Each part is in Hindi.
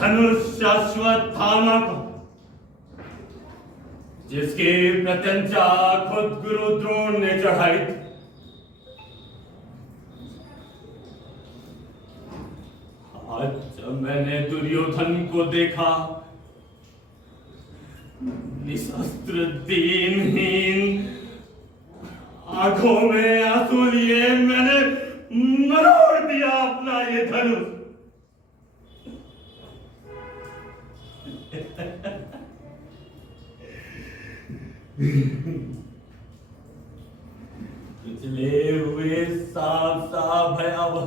धनुष अश्वत्थामा को, जिसकी प्रत्यंचा खुद गुरु द्रोण ने चढ़ाई थी। आज जब मैंने दुर्योधन को देखा, निशस्त्र दीनहीन, आंखों में आंसू लिए मैंने मरोड़ दिया अपना ये धनुष। पिछले हुए सांप सा भयावह,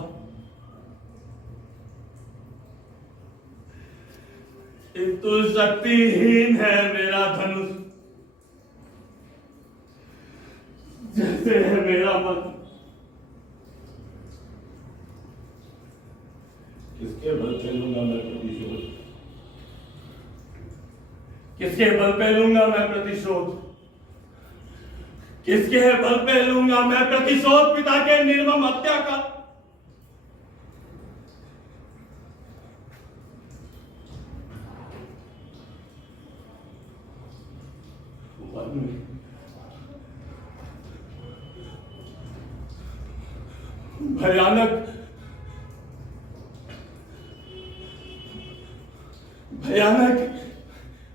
किंतु शक्तिहीन है मेरा धनुष, जैसे है मेरा मन। किसके बल पे लूंगा मैं प्रतिशोध? किसके बल पे लूंगा मैं प्रतिशोध? किसके बल पे लूंगा मैं प्रतिशोध पिता के निर्मम हत्या का? वन में भयानक भयानक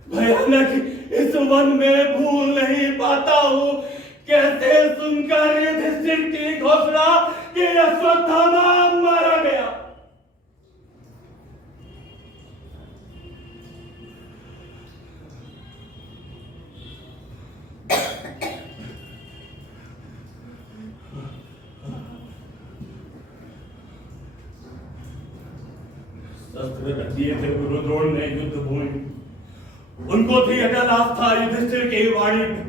भयानक इस वन में भूल नहीं पाता हूं कैसे सुनकर युधिष्ठिर की घोषणा कि अश्वत्थामा मारा गया। शस्त्र रख दिए थे गुरु द्रोण ने युद्ध भूमि, उनको थी अटल आस्था युधिष्ठिर की वाणी पे।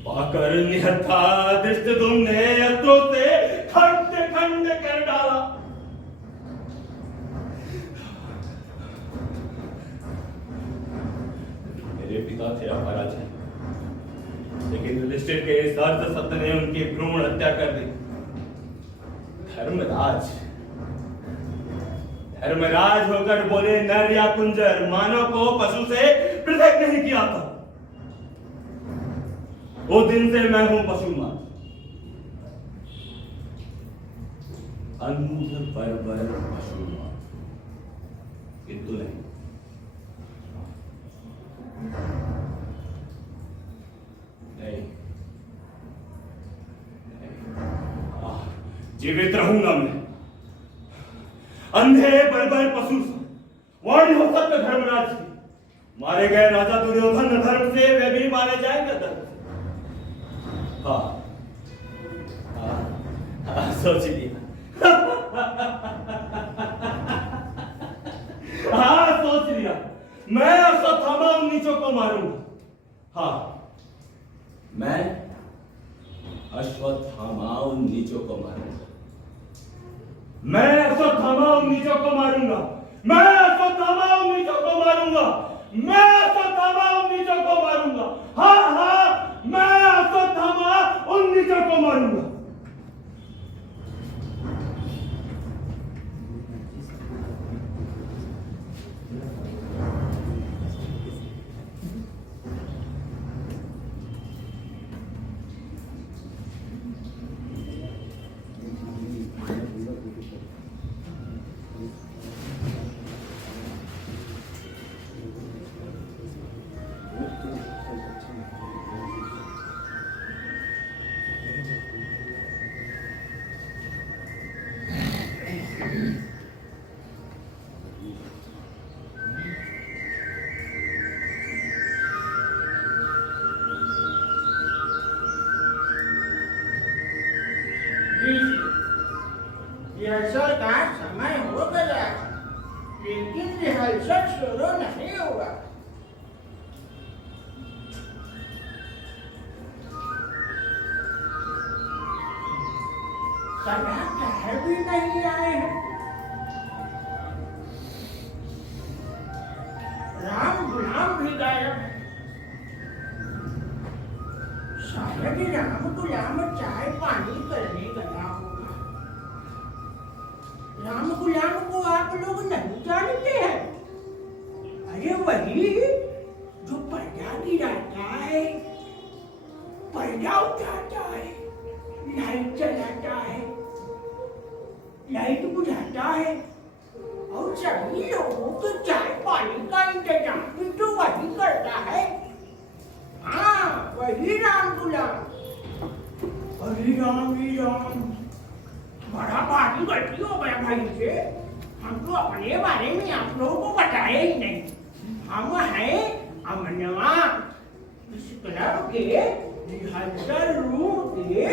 पाकर निहत्था धृष्टद्युम्न ने अस्त्रों से खंड खंड कर डाला। मेरे पिता थे अपराजय, लेकिन युधिष्ठिर के सार्थ सत्य ने उनकी भ्रूण हत्या कर दी। धर्मराज होकर बोले नर या कुंजर, मानव को पशु से पृथक नहीं किया था। वो दिन से मैं हूं पशुमान, अंध बर्बर पशुमान, किंतु नहीं। जीवित रहूंगा मैं, अंधे बर्बर पशु से। वाणी हो सत्य धर्मराज की, मारे गए राजा दुर्योधन धर्म से, वे भी मारे जाएंगे धर्म से। सोच लिया। सोच लिया, मैं अश्वत्थामा उन नीचों को मारूंगा। मैं अश्वत्थामा उन नीचों को मारूंगा। मैं अश्वत्थामा उन नीचों को मारूंगा। मैं अश्वत्थामा उन नीचों को मारूंगा। मैं अश्वत्थामा उन नीचों को मारूंगा। मैं अश्वत्थामा उन नीचों को मारूंगा। रिहर्सल का समय हो गया, लेकिन रिहर्सल शुरू नहीं हुआ। सलाहकार भी नहीं आए हैं। राम गुलाम भी गायब है। शायद राम गुलाम चाय पानी करने गया होगा। राम गुलाम को आप लोग नहीं जानते हैं? वही जो पर्दा गिराता है, पर्दा उठाता है, लाइट जलाता है, लाइट बुझाता है और सभी लोगों के चाय पानी का इंतजाम भी तो वही करता है। हाँ, वही राम गुलाम। हरी राम, बड़ा भारी गलती हो गया भाई से। हम तो अपने बारे में आप लोगों को बताया ही नहीं। हम हैं अमनवा, इस क्लब के रिहर्सल रूम के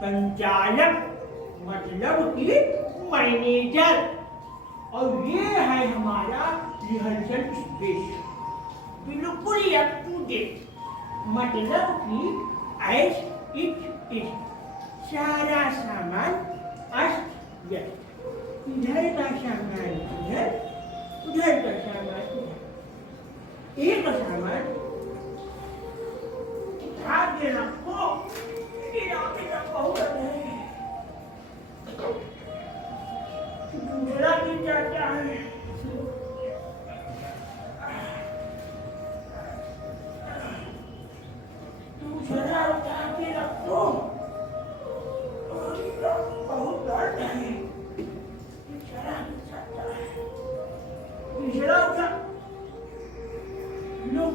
संचालक, मतलब कि मैनेजर। और ये है हमारा रिहर्सल स्पेस, बिल्कुल अप टू डेट, मतलब कि एज इट इज। सारा सामान अस्त व्यस्त, इधर का सामान इधर, उधर का सामान उधर। एक सामान उठा के रखो, गिरा के रखो है, दूसरा भी जाता है। दूसरा उठा के रखो, बहुत दर्द है। तीसरा उठा लो,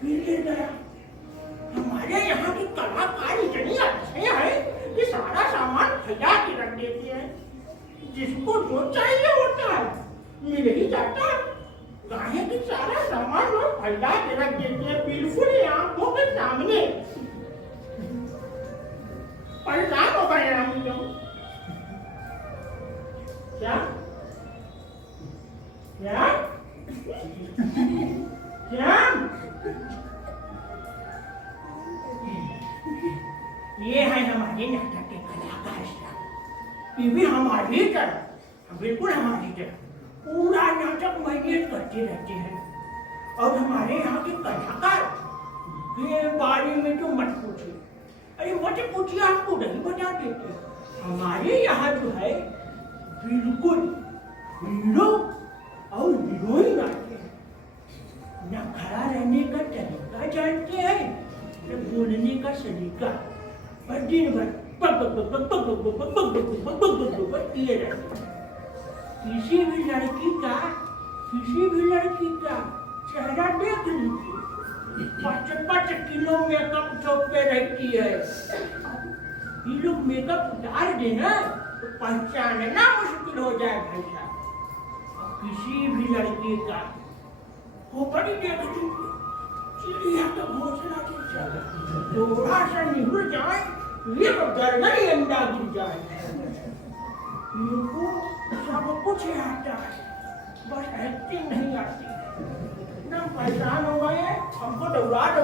फिर गिर गया। हमारे यहाँ की कलाकार इतनी अच्छे हैं कि सारा सामान फैला के रख देते हैं। जिसको जो चाहिए होता है मिल ही जाता है। गाने की सारा सामान लोग फैला के रख देते हैं, बिल्कुल आंखों के सामने। परेशान हो गए हम लोग। क्या क्या क्या? ये है हमारे नाटक के कलाकार साहब। ये भी हमारी तरह, बिल्कुल हमारी तरह पूरा नाटक मैनेज करते रहते हैं। और हमारे यहाँ के कलाकार के बारे में तो मत पूछिए। अरे मत पूछिए, आपको नहीं बता देते। हमारे यहाँ जो है बिल्कुल हीरो और हीरोइन आते हैं। न खड़ा रहने का तरीका जानते हैं, न बोलने का सलीका, पर दिन भर किए रहते हैं। किसी भी लड़की का चेहरा देख लीजिए, 5 किलो मेकअप चौक पे रहती है। ये लोग मेकअप उतार देना तो पहचानना मुश्किल हो जाए भाई साहब। और किसी भी लड़की का खोपड़ी देख लीजिए, चिड़िया का घोंसला जैसा, थोड़ा सा निहुर जाए ये तो गरगरी अंडा गिर जाए। इनको सब कुछ आता है, बस एक्टिंग नहीं आती। एकदम परेशान हो गए, हमको दौड़ा के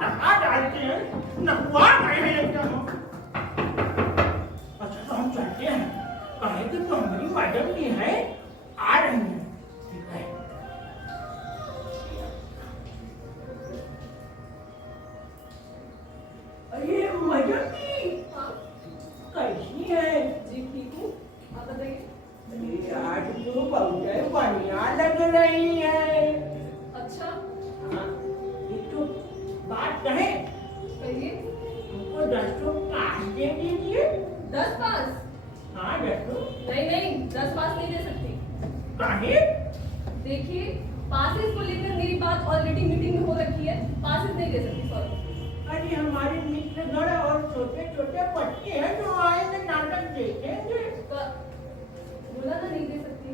टका डालते हैं, नकुआ गए हैं एकदम। अच्छा तो हम चलते हैं, कहे कि तो हमारी मैडम भी है, आ रही है। ठीक है। अरे मैडम जी, कैसी है? जी ठीक हूँ, आप बताइए। आज तो बहुत बढ़िया लग रही है। अच्छा, हाँ, एक तो बात कहे, कहिए। हमको 10 पास दे दीजिए। 10 पास? हाँ 10। नहीं 10 पास नहीं दे सकती। काहे? देखिए, पासेस को लेकर मेरी बात ऑलरेडी मीटिंग में हो रखी है, पासेस नहीं दे सकती। सॉरी। अरे हमारे मित्रगण और छोटे छोटे बच्चे हैं जो आएंगे नाटक देखेंगे। बोला ना नहीं दे सकती।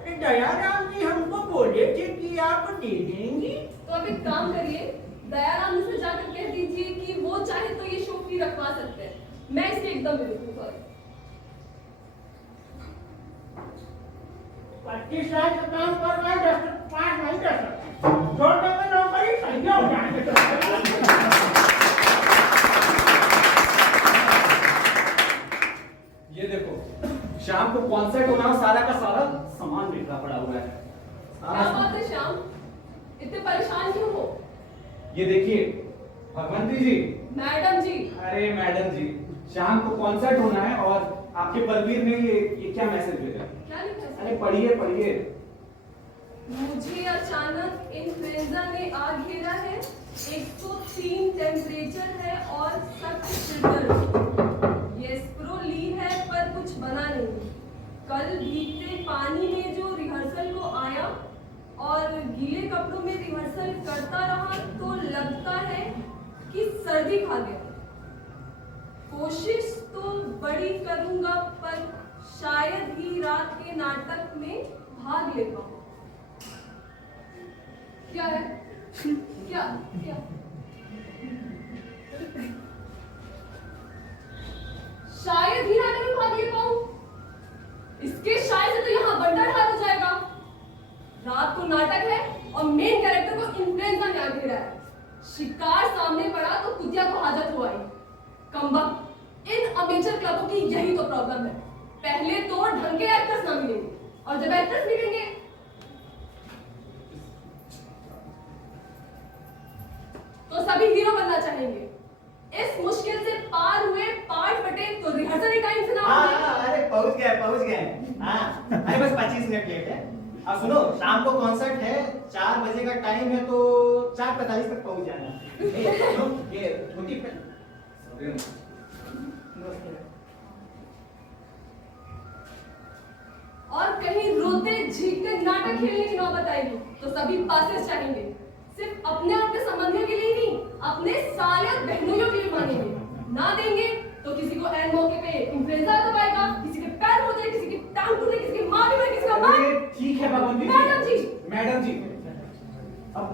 अरे दयाराम जी हमको बोले थे कि आप दे देंगी। तो आप एक काम करिए, दयाराम से जाकर कह दीजिए कि वो चाहे तो ये शो फ्री रखवा सकते हैं। मैं इसके एकदम विरुद्ध हूँ। सॉरी। 25 साल का काम कर रहा है, 10 पास नहीं कर सकता। छोटे में नौकरी सही हो जाएंगे। ये देखो, शाम को कॉन्सर्ट होना है, सारा का सारा सामान बिखरा पड़ा हुआ है। क्या बात है श्याम, इतने परेशान क्यों हो? ये देखिए भगवंती जी। मैडम जी। अरे मैडम जी, शाम को कॉन्सर्ट होना है और आपके बलवीर ने ये क्या मैसेज भेजा? क्या लिखा है? अरे पढ़िए पढ़िए। मुझे अचानक इन्फ्लुएंजा ने आ घेरा है। 103 टेम्परेचर है और सख्त सिर दर्द। ये स्प्रोली है पर कुछ बना नहीं। कल भीगते पानी में जो रिहर्सल को आया और गीले कपड़ों में रिहर्सल करता रहा तो लगता है कि सर्दी खा गया। कोशिश तो बड़ी करूंगा पर शायद ही रात के नाटक में भाग ले पाऊं। क्या है? क्या क्या? शायद ही नाटक में भाग ले पाऊं। इसके शायद से तो यहाँ बंटाढार हो जाएगा। रात को नाटक है और मेन कैरेक्टर को इन्फ्लुएंजा ने आ घेरा है। शिकार सामने पड़ा तो कुतिया को हाजत हो आई। कमबख्त, इन अमेचर क्लबों की यही तो प्रॉब्लम है। पहले तो ढंग के एक्टर्स ना मिलेंगे और जब एक्टर्स मिलेंगे तो सभी हीरो बनना चाहेंगे। इस मुश्किल से पार हुए पार्ट बटे तो रिहर्सल ही टाइम से ना हो। अरे पहुंच गए। हाँ, अरे बस 25 मिनट लेट है। अब सुनो, शाम को कॉन्सर्ट है, 4 बजे का टाइम है तो 4:45 तक पहुंच जाना। ये छोटी और कहीं रोते झीकते नाटक खेलने की नौबत आएगी तो सभी पासेस चाहेंगे। सिर्फ अपने आपके संबंधियों के लिए नहीं, अपने साले और बहनोइयों के लिए मांगेंगे। ना देंगे तो किसी को ऐन मौके पे इन्फ्लुएंजा दबाएगा, किसी के पैर हो जाए, किसी की टांग टूटे, किसी की मां भी मरे, किसी का मां। ठीक है भगवंती मैडम जी, अब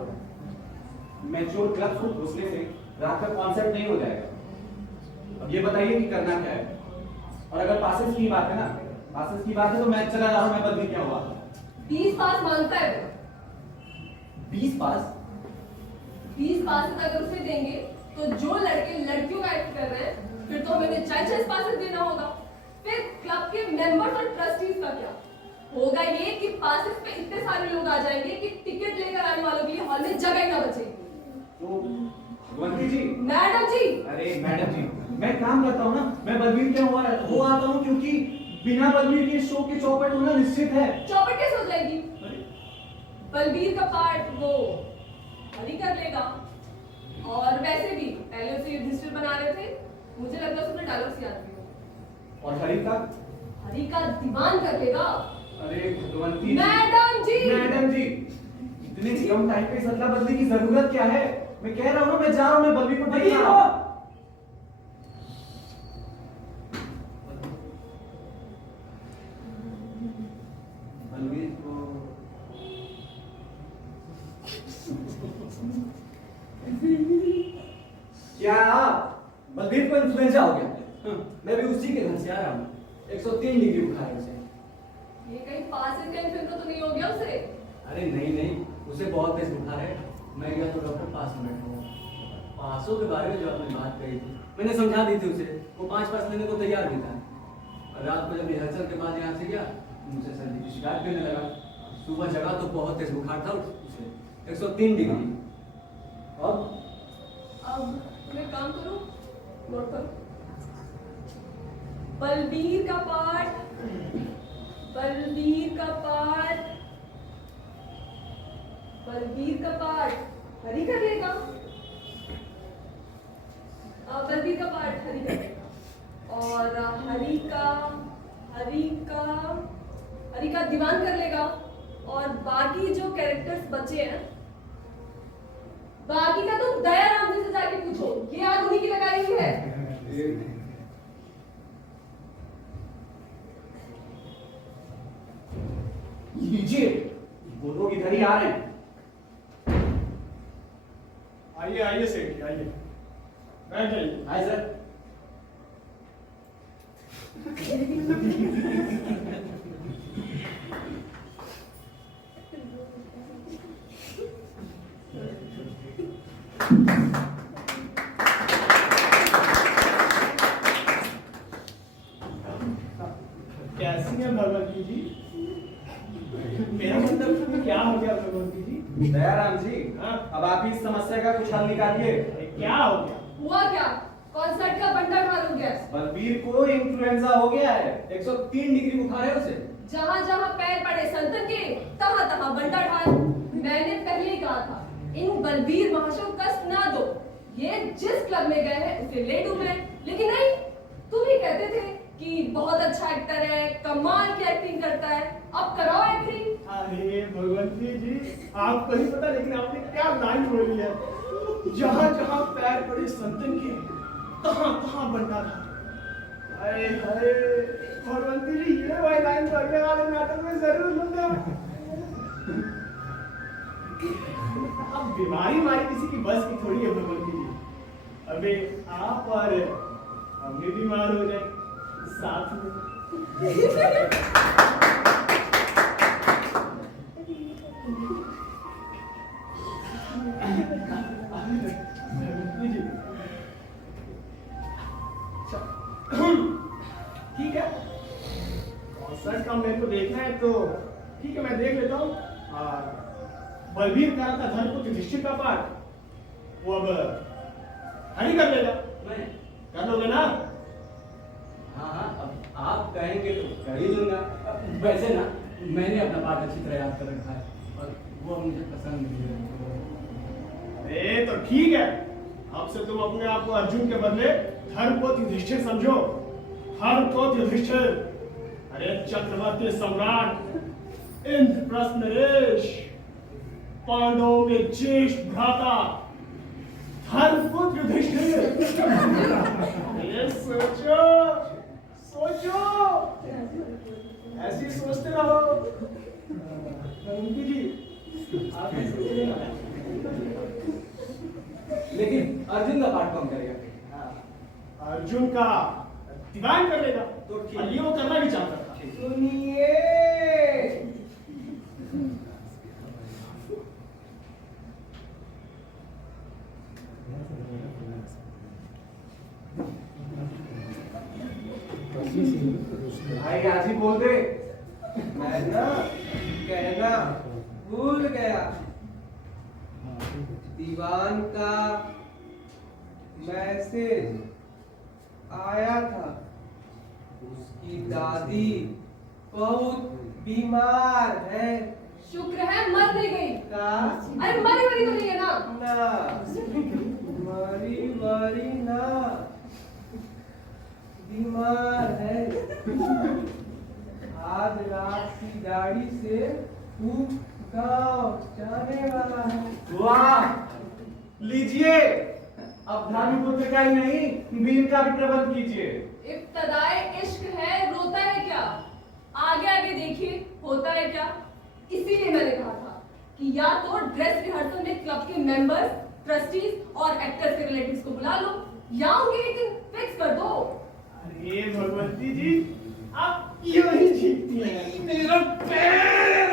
मैच्योर क्लब को घुसने से रात का कॉन्सर्ट नहीं हो जाएगा। अब ये बताइए कि करना क्या है। और अगर पासेस की बात है ना, पासेस की बात है तो मैं चला रहा हूं। मैं बदली क्या हुआ? 20 पास मांगता है वो। 20 पास? 20 पास अगर उसे देंगे तो जो लड़के लड़कियों का एक्ट कर रहे हैं फिर तो हमें 4 पासेस देना होगा। फिर क्लब के मेंबर्स और ट्रस्टीज का क्या होगा? ये कि पासेस पे इतने सारे लोग आ जाएंगे कि टिकट लेकर आने वालों के लिए हॉल में जगह ना बचेगी। तो भगवंती जी। मैडम जी। अरे मैडम जी, मैं काम करता हूँ ना। मैं बलबीर क्या हुआ वो आता हूँ क्योंकि बिना बलबीर के शो की चौपट होना निश्चित है। चौपट कैसे हो जाएगी? बलबीर का पार्ट वो हरी कर लेगा। और वैसे भी पहले उसे युधिष्ठिर बना रहे थे, मुझे लगता है उसने डायलॉग्स याद भी हो। और हरी का दीवान कर लेगा। अरे भगवंती मैडम जी, इतने कम टाइम पे सदला बदली की जरूरत क्या है? मैं कह रहा हूँ ना, मैं जा रहा हूँ। मैं बलबीर को देख रहा हूँ। बलबीर को क्या बलबीर को इन्फ्लुएंजा हो गया? मैं भी उसी के घर से आ रहा हूँ। 103 डिग्री बुखार है उसे। ये कहीं पासेस का इन्फ्लुएंजा तो नहीं हो गया उसे? अरे नहीं, उसे बहुत तेज बुखार है। मैं गया तो डॉक्टर पास में बैठा हुआ। पासों के बारे में जो आपने बात कही थी मैंने समझा दी थी उसे। वो 5 पास लेने को तैयार भी था। और रात को जब रिहर्सल के बाद यहाँ से गया मुझे सर्दी की शिकायत करने लगा। सुबह जगा तो बहुत तेज बुखार था उसे, 103 डिग्री। अब मैं काम करूं, नोट करो। बलबीर का पार्ट हरी कर लेगा। बलबीर का पार्ट हरी कर लेगा और हरी का दीवान कर लेगा। और बाकी जो कैरेक्टर्स बचे हैं बाकी का तुम दयाराम जी से जाके पूछो, ये आग उन्हीं की लगाई हुई है। लीजिए, वो लोग इधर ही आ रहे हैं। आइए सेठ, आइए बैठ जाइए। Hi sir. कैसी है भगवती जी? मेरा मतलब क्या हो गया भगवती जी? दयाराम जी, हाँ? अब आप इस समस्या का कुछ हल निकालिए। क्या हो गया? हुआ क्या? कॉन्सर्ट का बंटाढार हो गया। बलबीर को इन्फ्लुएंजा हो गया है। 103 डिग्री बुखार है उसे। जहां जहां पैर पड़े संतन के तहां तहां बंटा ढाल। मैंने पहले ही कहा था इन बलबीर महाशय को कष्ट ना दो, ये जिस क्लब में गए हैं उसे ले डूबे, लेकिन नहीं, तुम ही कहते थे कि बहुत अच्छा एक्टर है, कमाल की एक्टिंग करता है, अब कराओ एक्टिंग। अरे भगवती जी, आपको नहीं पता लेकिन आपने क्या लाइन बोली है, जहां जहां पैर पड़े संतन के तहां तहां बंटा था। अरे अरे भगवती जी, ये वही लाइन तो अगले वाले नाटक में जरूर लूंगा। अब बीमारी हमारी किसी की बस की थोड़ी है भगवती जी। अबे आप और हम भी बीमार हो जाए साथ में। ठीक है, और सर का मेरे को देखना है तो ठीक है, मैं देख लेता हूँ। बलबीर का था धर्मपुत्र युधिष्ठिर का पाठ वो अब हरी कर लेगा, मैं कर लोगे ना? हाँ हाँ, अब आप कहेंगे तो कर ही दूंगा। वैसे ना मैंने अपना पाठ अच्छी तरह याद कर रखा है और वो मुझे पसंद भी है। अरे तो ठीक है, अब से तुम अपने आप को अर्जुन के बदले धर्मपुत्र युधिष्ठिर समझो। धर्मपुत्र युधिष्ठिर, अरे चक्रवर्ती सम्राट इंद्रप्रस्थ नरेश, पांडवों के ज्येष्ठ भ्राता धर्मपुत्र युधिष्ठिर। ये सोचो सोचो, ऐसे सोचते रहो। रंगी जी आप भी सोचिए ना। लेकिन अर्जुन का पाठ कौन करेगा? अर्जुन का दीवान कर लेगा, तो ठीक। और ये वो करना भी चाहता था। सुनिए, भाई आज ही बोल दे। मैं ना कहना भूल गया। दीवान का मैसेज आया था, उसकी दादी बहुत बीमार है। शुक्र है मर नहीं गई। का अरे मरी मरी तो नहीं है ना? ना मरी मरी ना, बीमार है। आज रात की गाड़ी से वो गाँव जाने वाला है। वाह, लीजिए, अब धर्मपुत्र का ही नहीं भीम का भी प्रबंध कीजिए। इब्तदाए इश्क है, रोता है क्या? आगे आगे देखिए होता है क्या। इसीलिए मैंने कहा था कि या तो ड्रेस रिहर्सल में क्लब के मेंबर्स, ट्रस्टीज और एक्टर्स के रिलेटिव्स को बुला लो, या उनकी एक दिन फिक्स कर दो। अरे भगवती जी, आप यूं ही जीतती हैं। मेरा पैर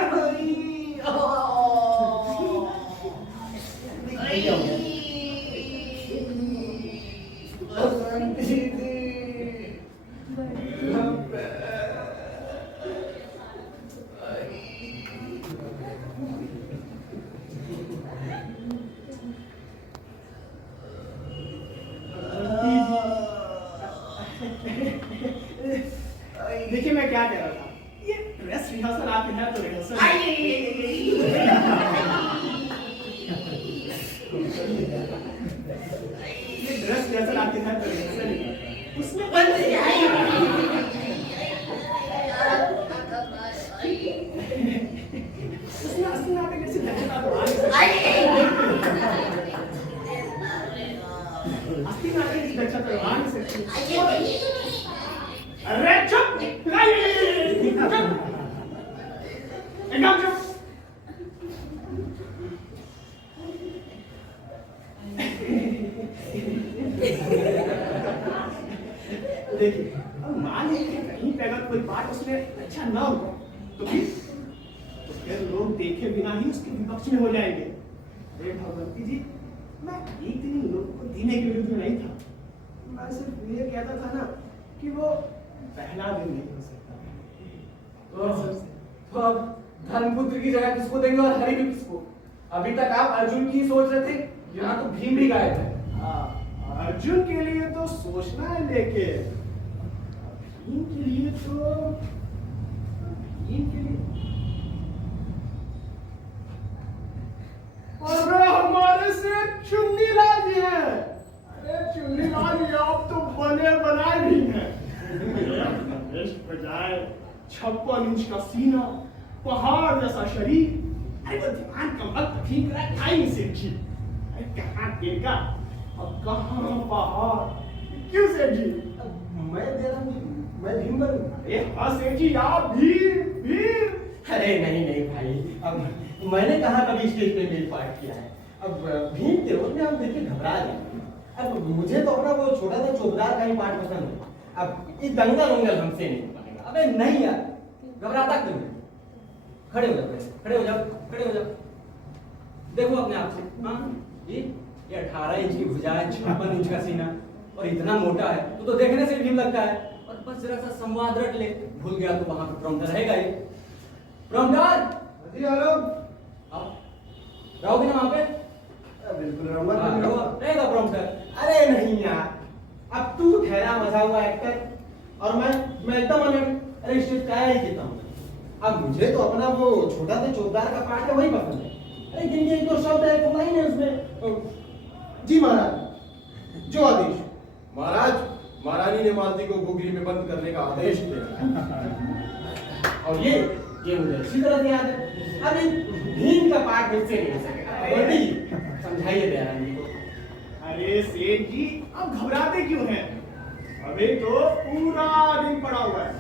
देखिए मैं क्या कह रहा था, ये ड्रेस रिहर्सल आपके है तो रिहर्सल। ये ड्रेस रिहर्सल आपके है तो रिहर्सल, उसमें उसमें असली नाटक ऐसे लगता तो असली नाटक ऐसे लगता तो आ नहीं सकती। अरे चुप, एकदम चुप। देखिए, अब मान लीजिए कहीं पे अगर कोई बात उसमें अच्छा ना हो तो फिर लोग देखे बिना ही उसके विपक्ष में हो जाएंगे। अरे भगवती जी, मैं एक दिन इन लोगों को देने के विरुद्ध में नहीं था, मैं सिर्फ ये कहता था ना कि वो पहला दिन नहीं हो सकता। तो अब धर्मपुत्र की जगह किसको देंगे और हरि भी किसको? अभी तक आप अर्जुन की सोच रहे थे, यहाँ तो भीम भी गायब है। हाँ, अर्जुन के लिए तो सोचना है, लेकिन भीम के लिए तो भीम के लिए। अरे हमारे से चुन्नी लाल जी है। अरे चुन्नी लाल जी आप तो बने बनाए भी हैं। बजाय 56 इंच का सीना, पहाड़ जैसा शरीर। अरे वो दीवान का वक्त ठीक रहा खाई सेठ जी। अरे कहाँ दिल का और कहाँ पहाड़। क्यों सेठ जी? मैं दे रहा हूँ, मैं भीम बनूं। अरे हाँ सेठ जी आप भीम। अरे नहीं नहीं भाई, अब मैंने कहाँ कभी स्टेज पे मेल पार्ट किया है। अब भीम के रोल में हम देखिए घबरा जाएंगे। अब मुझे तो अपना वो छोटा सा चौकीदार का ही पार्ट पसंद है। अब ये दंगल वंगल हमसे नहीं बनेगा। अबे नहीं यार, घबराता क्यों है? खड़े हो जाओ, खड़े हो जाओ, खड़े हो जाओ। देखो अपने आप से, हाँ ये 18 इंच की भुजा है, 56 इंच का सीना और इतना मोटा है तो देखने से भीम लगता है। और बस जरा सा संवाद रट ले, भूल गया तो वहां पे प्रॉम्प्टर रहेगा ही। प्रॉम्प्टर जी हेलो। आप रहोगे ना वहां पे? बिल्कुल रहेगा प्रॉम्प्टर। अरे नहीं यार, अब तू ठहरा मजा हुआ एक्टर और मैं एकदम अलर्ट। अरे स्टेज का ही देता हूँ। अब मुझे तो अपना वो छोटा सा चौकीदार का पार्ट है वही पसंद है। अरे जिनके एक दो शब्द है, एक लाइन है उसमें। जी महाराज, जो आदेश। महाराज, महारानी ने मालती को गुगली में बंद करने का आदेश दिया। और ये मुझे अच्छी तरह से याद है। अभी भीम का पार्ट मुझसे नहीं हो सकेगा। बंटी जी समझाइए दयानंद जी को। अरे सेठ जी आप घबराते क्यों हैं? अभी तो पूरा दिन पड़ा हुआ है।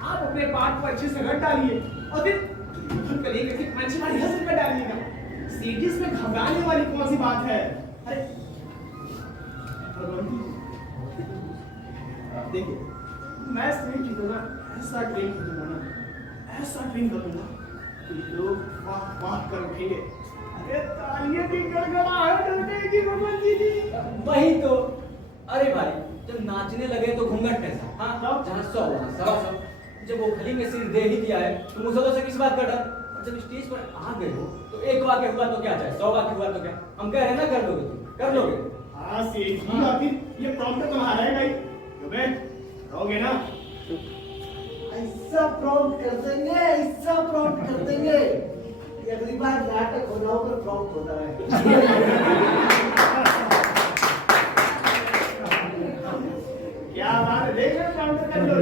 आप अपने पार्ट को अच्छे से रट डालिए और फिर करिए कि पंचवाड़ी हंस कर डालिएगा। सेठ जी इसमें घबराने वाली कौन सी बात है? अरे देखिए, मैं सेठ जी को ना ऐसा ट्रेन करूंगा ना, ऐसा ट्रेन करूंगा कि लोग वाह वाह कर उठेंगे। अरे तालियां भी गड़गड़ाहट उठेगी भगवान जी। वही तो। अरे भाई जब नाचने लगे तो घूंघट कैसा? हाँ जहाँ 100 वहाँ 100। जब वो खली में सिर दे ही दिया है तो मुसलों से किस बात का डर? और जब स्टेज पर आ गए हो तो एक वाक्य हुआ तो क्या चाहे, 100 वाक्य हुआ तो क्या? हम कह रहे हैं ना कर लोगे, तुम कर लोगे। हाँ सेठ जी आखिर ये प्रॉम्प्ट तुम्हारा है भाई, रहोगे ना? ऐसा प्रॉम्प्ट कर देंगे, ऐसा प्रॉम्प्ट कर देंगे। अगली बार नाटक होना होगा प्रॉम्प्ट होता है। क्या बात है, देख रहे हो प्रॉम्प्ट कर लो।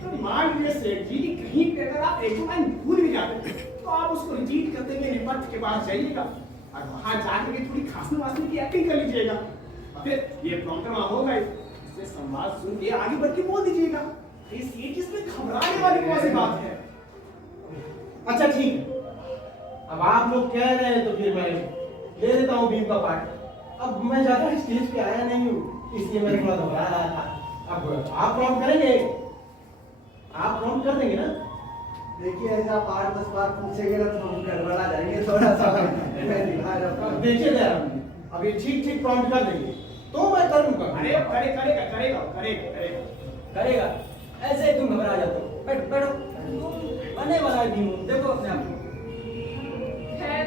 तो मान लीजिए सेठ जी कहीं पे अगर आप एक लाइन भूल भी जाते तो आप उसको रिपीट कर देंगे, निपट के पास जाइएगा और वहां जाकर के थोड़ी खांसने वासने की एक्टिंग कर लीजिएगा। फिर ये प्रॉम्प्ट वहां होगा, इससे संवाद सुन के आगे बढ़ के बोल दीजिएगा। ये सेठ जी इसमें घबराने वाली कौन सी बात है? अच्छा ठीक है, अब आप लोग कह रहे हैं तो फिर मैं ले लेता हूँ भीम का पार्ट। अब मैं ज्यादा स्टेज पे आया नहीं हूँ इसलिए मैं थोड़ा घबरा रहा था। अब आप प्रॉम्प्ट करेंगे? आप प्रॉम्प्ट कर देंगे ना? देखिए ऐसा 5-10 बार पूछेंगे ना तो हम गड़बड़ा जाएंगे थोड़ा सा। मैं दिखा रहा हूँ। देखिए जरा, अभी ठीक ठीक प्रॉम्प्ट कर देंगे तो मैं कर लूंगा। अरे करेगा। करेगा ऐसे ही तुम घबरा जाते हो। बैठो बैठो, बने वाला है भीम, देखो अपने आप को। खैर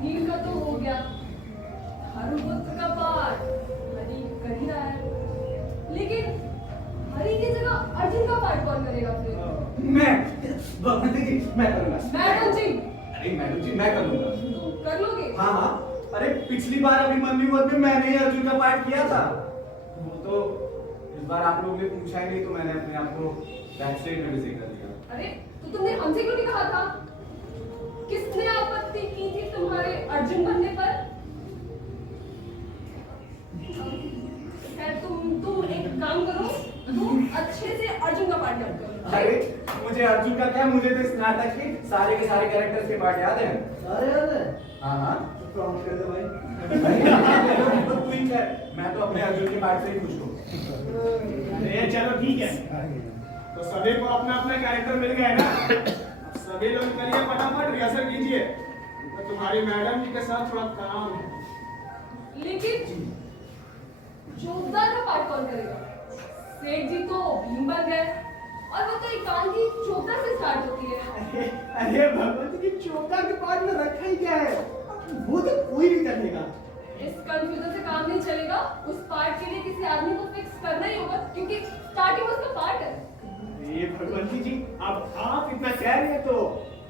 भीम का तो हो गया, हरुपुत्र का पाठ हरि कर ही रहा है, लेकिन हरि की जगह अर्जुन का पाठ कौन करेगा फिर? मैं भगवती जी मैं करूंगा। मैडम जी अरे मैडम जी मैं करूंगा। तुम कर लोगे? हाँ हाँ, अरे पिछली बार अभिमन्यु में मैंने ही अर्जुन का पार्ट किया था। वो तो इस बार आप लोगों ने पूछा ही नहीं तो मैंने अपने आप को बैक स्टेज में विजय कर दिया। अरे तो तुमने हमसे क्यों नहीं कहा था? किसने आपत्ति की थी तुम्हारे अर्जुन बनने पर? खैर तुम एक काम करो, तुम अच्छे से अर्जुन का पाठ याद करो। अरे मुझे अर्जुन का क्या, मुझे तो इस नाटक के सारे कैरेक्टर्स के पार्ट याद है। अरे यार हाँ हाँ प्रॉम्प्ट कर दो भाई। तू ही कर, मैं तो अपने अर्जुन के पार्ट से ही खुश हूँ। अरे चलो ठीक है, तो सभी को अपना अपना कैरेक्टर मिल गया है ना? अब सभी लोग करिए फटाफट रिहर्सल कीजिए, तो तुम्हारी मैडम जी के साथ थोड़ा काम है। लेकिन चौकीदार का पाठ कौन करेगा? सेठ जी तो भीम बन गए और वो तो एकांकी चौकीदार से स्टार्ट होती है। अरे भगवती जी चौकीदार के पार्ट में रखा ही क्या है? वो तो कोई भी कर लेगा। इस कंफ्यूजन से काम नहीं चलेगा। उस पार्ट के लिए किसी आदमी को फिक्स करना ही होगा क्योंकि स्टार्टिंग उसका पार्ट है। अरे भगवंती जी, अब आप इतना कह रहे हैं तो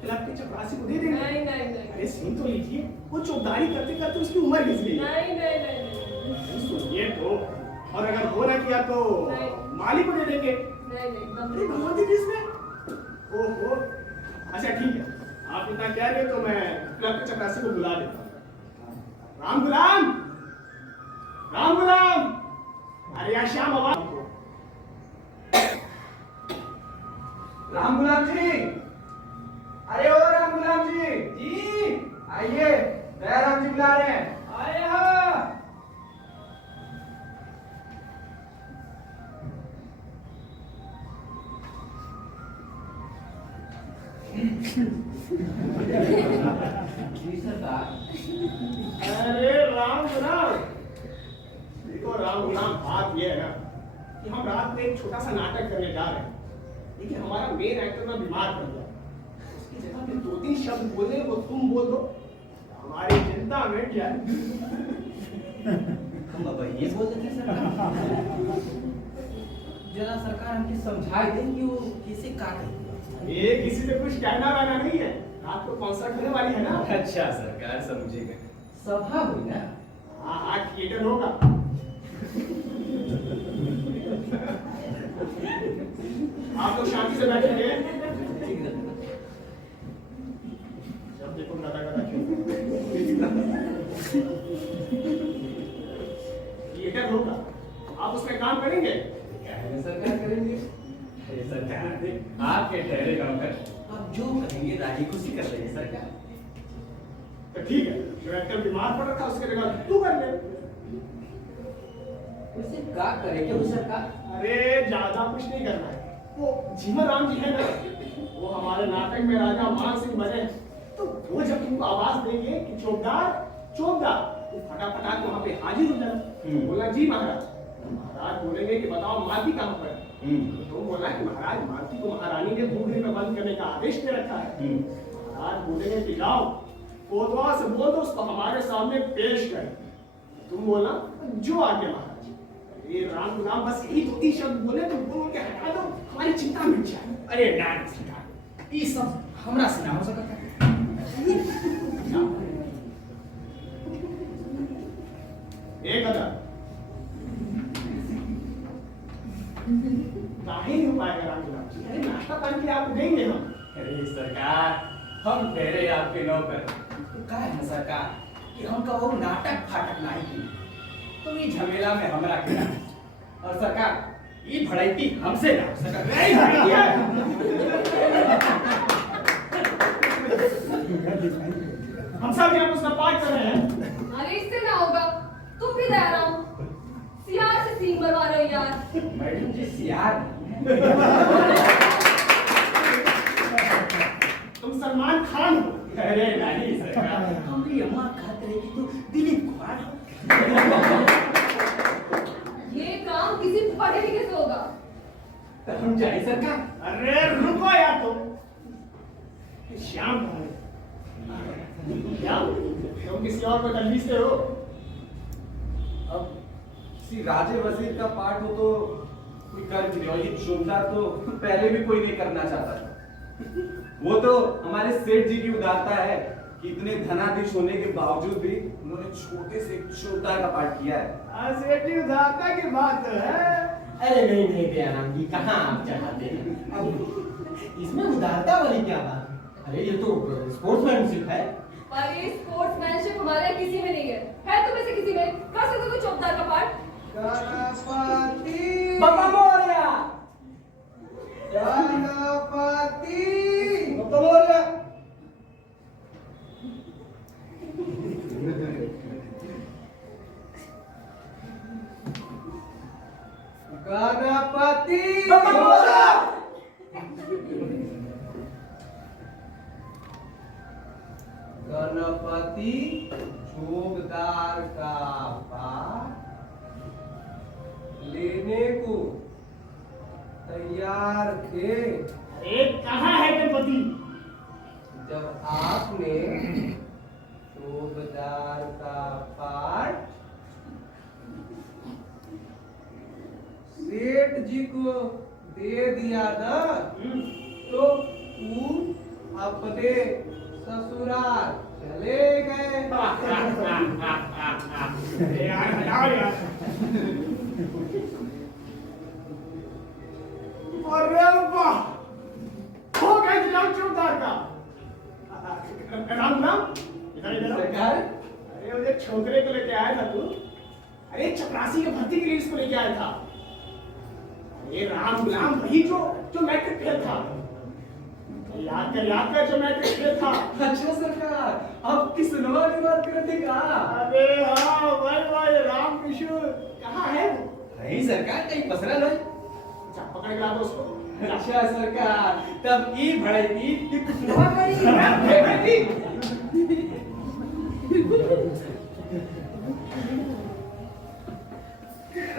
क्लब के चपरासी को दे देंगे। नहीं नहीं नहीं अरे सुन तो लीजिए, वो चौकीदारी करते करते उसकी उम्र घिस गई। नहीं नहीं नहीं सुनिए तो, और अगर वो ना किया तो नहीं। मालिक को दे देंगे। नहीं एकदम अरे भगवंती जी इसमें, ओहो, अच्छा ठीक है, आप इतना कह रहे हो तो मैं क्लब के चपरासी को बुला देता हूँ। राम गुलाम, राम गुलाम, अरे यार श्याम आवाज को। राम गुलाम जी, अरे ओ राम गुलाम जी, आइए, दयाराम जी बुला रहे हैं। आए हाँ। जी सरकार। अरे राम गुलाम, देखो राम गुलाम, बात ये है ना कि हम रात में एक छोटा सा नाटक करने जा रहे हैं, लेकिन हमारा मेन एक्टर ना बीमार पड़ गया। उसकी जगह पे 2-3 शब्द बोले, वो तुम बोल दो, हमारी चिंता मिट जाए। हम बाबा ये बोल देते सरकार। जरा सरकार हमके समझा दें कि वो किसे काट रही है। ये किसी से कुछ कहना वाना नहीं है, रात को कॉन्सर्ट होने वाली है ना। अच्छा सरकार समझेगा। सभा हुई ना। हाँ हाँ, थिएटर होगा। आप लोग शांति से बैठेंगे। ठीक है। जब देखो गदा गदा थिएटर होगा, आप उसमें काम करेंगे। क्या है सरकार करेंगे। अरे सरकार आपके ठहरे गाँव कर आप जो करेंगे राजी खुशी कर लेंगे सरकार। तो ठीक है, जो एक्टर बीमार पड़ रखा उसके जगह तू कर ले। उसे क्या करेंगे वो सरकार। अरे ज्यादा कुछ नहीं करना है, वो जीवन राम जी है ना, वो हमारे नाटक में राजा मान सिंह बने, तो वो जब तुमको आवाज देंगे कि चौबदार चौबदार, तो फटाफट आके वहां पे हाजिर हो जाना। बोला जी महाराज। महाराज बोलेंगे कि बताओ मालती कहाँ पर है। तो बोला कि महाराज मालती को महारानी ने घूंघरी में बंद करने का आदेश दे रखा है। महाराज बोलेंगे कि जाओ कोतवाल से बोल दो उसको हमारे सामने पेश कर। तुम बोला जो आगे महाराज। ये राम गुलाम बस यही 2-3 शब्द बोले तो बोल के हटा दो, हमारी चिंता मिट जाए। अरे ना सरकार ये सब हमरा से ना हो सकता है। एक अदा नहीं हो पाएगा राम गुलाम जी। अरे नाश्ता पानी के लिए आपको देंगे हम। अरे सरकार हम ठहरे आपके नौकर। तो क्या है सरकार कि हम कहो नाटक फाटक नहीं की तो ये झमेला में हमरा के ना। और सरकार ये भड़ाइती हमसे ना हो सरकार। नहीं भड़ाइया। हम सब यहाँ उसका पाठ कर रहे हैं। अरे इससे ना होगा, तुम भी दयाराम सियार से सींग मरवा रहे हो यार। मैडम जी सियार तुम सलमान खान हो। अरे नहीं सरकार हमारी अम्मा कहते रहे कि तो दिलीप कुमार हो। ये काम किसी पढ़े लिखे से होगा। तो हम जाए सरकार। अरे रुको यार, तो श्याम क्या तुम किसी और को तजवीज़ हो। अब किसी राजे वजीर का पार्ट हो तो कोई कर भी और ये चुनता तो पहले भी कोई नहीं करना चाहता था। वो तो हमारे सेठ जी की उदारता है कि इतने धनाधीश होने के बावजूद भी उन्होंने छोटे से चोरदार का पार्ट किया है। सेठ जी उदारता की बात तो है। अरे नहीं नहीं दयाराम जी, कहाँ आप चाहते हैं। अब इसमें उदारता वाली क्या बात है। अरे ये तो स्पोर्ट्समैनशिप है। पर ये स्पोर्ट्समैनशिप हमारे किसी में नहीं है तुम्हें से किसी में। कर सकते हो चौबदार का पार्ट। गणपति बाबा मोरया। गणपति बाबा मोरया। गणपति बाबा मोरया। गणपति चौबदार का पाठ लेने को तैयार थे एक कहाँ है गणपति। जब आपने चौबदार का पाठ सेठ जी को दे दिया था तो तू अपने ससुराल चले गए। यार हटाओ यार। अरे वाह, हो गए जनाब चौकीदार का। राम राम, इधर इधर आओ। सरकार अरे मुझे छोकरे को लेके आया था तू। अरे चपरासी के भर्ती के लिए इसको लेके आया था। अरे राम गुलाम वही जो मैट्रिक फेल था। याद कर जो मैट्रिक फेल था। अच्छा सरकार, आप किस नवा की बात कर रहे थे का? अरे हाँ भाई राम किशोर कहाँ है वो? नहीं सरकार, कहीं पसरा नहीं। अच्छा पकड़ के ला दो उसको। अच्छा सरकार, तब ई भड़े की कुछ नवा करी।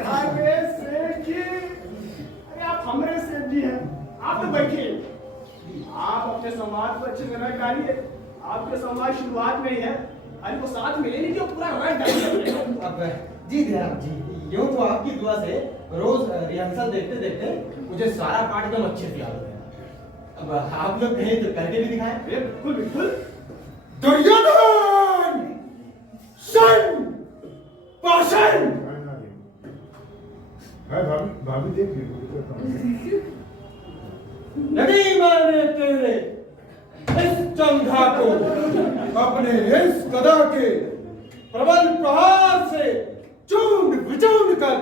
अरे सेठ जी, अरे आप हमारे सेठ जी हैं। आप तो बैठिए, आप अपने संवाद को अच्छे से न डालिए। आपके संवाद शुरुआत में ही है, अरे वो साथ में ले लीजिए, पूरा रंग डालिए। अब जी जनाब जी, यूँ तो आपकी दुआ से रोज रिहर्सल देखते देखते मुझे सारा पाठ एकदम अच्छे से याद हो गया। अब आप लोग कहें तो करके भी दिखाएं। बिल्कुल बिल्कुल। दुर्योधन सन पाषण। भाभी देख ली। नहीं माने तेरे इस चंघा को अपने इस गदा के प्रबल प्रहार से चूर्ण विचूर्ण कर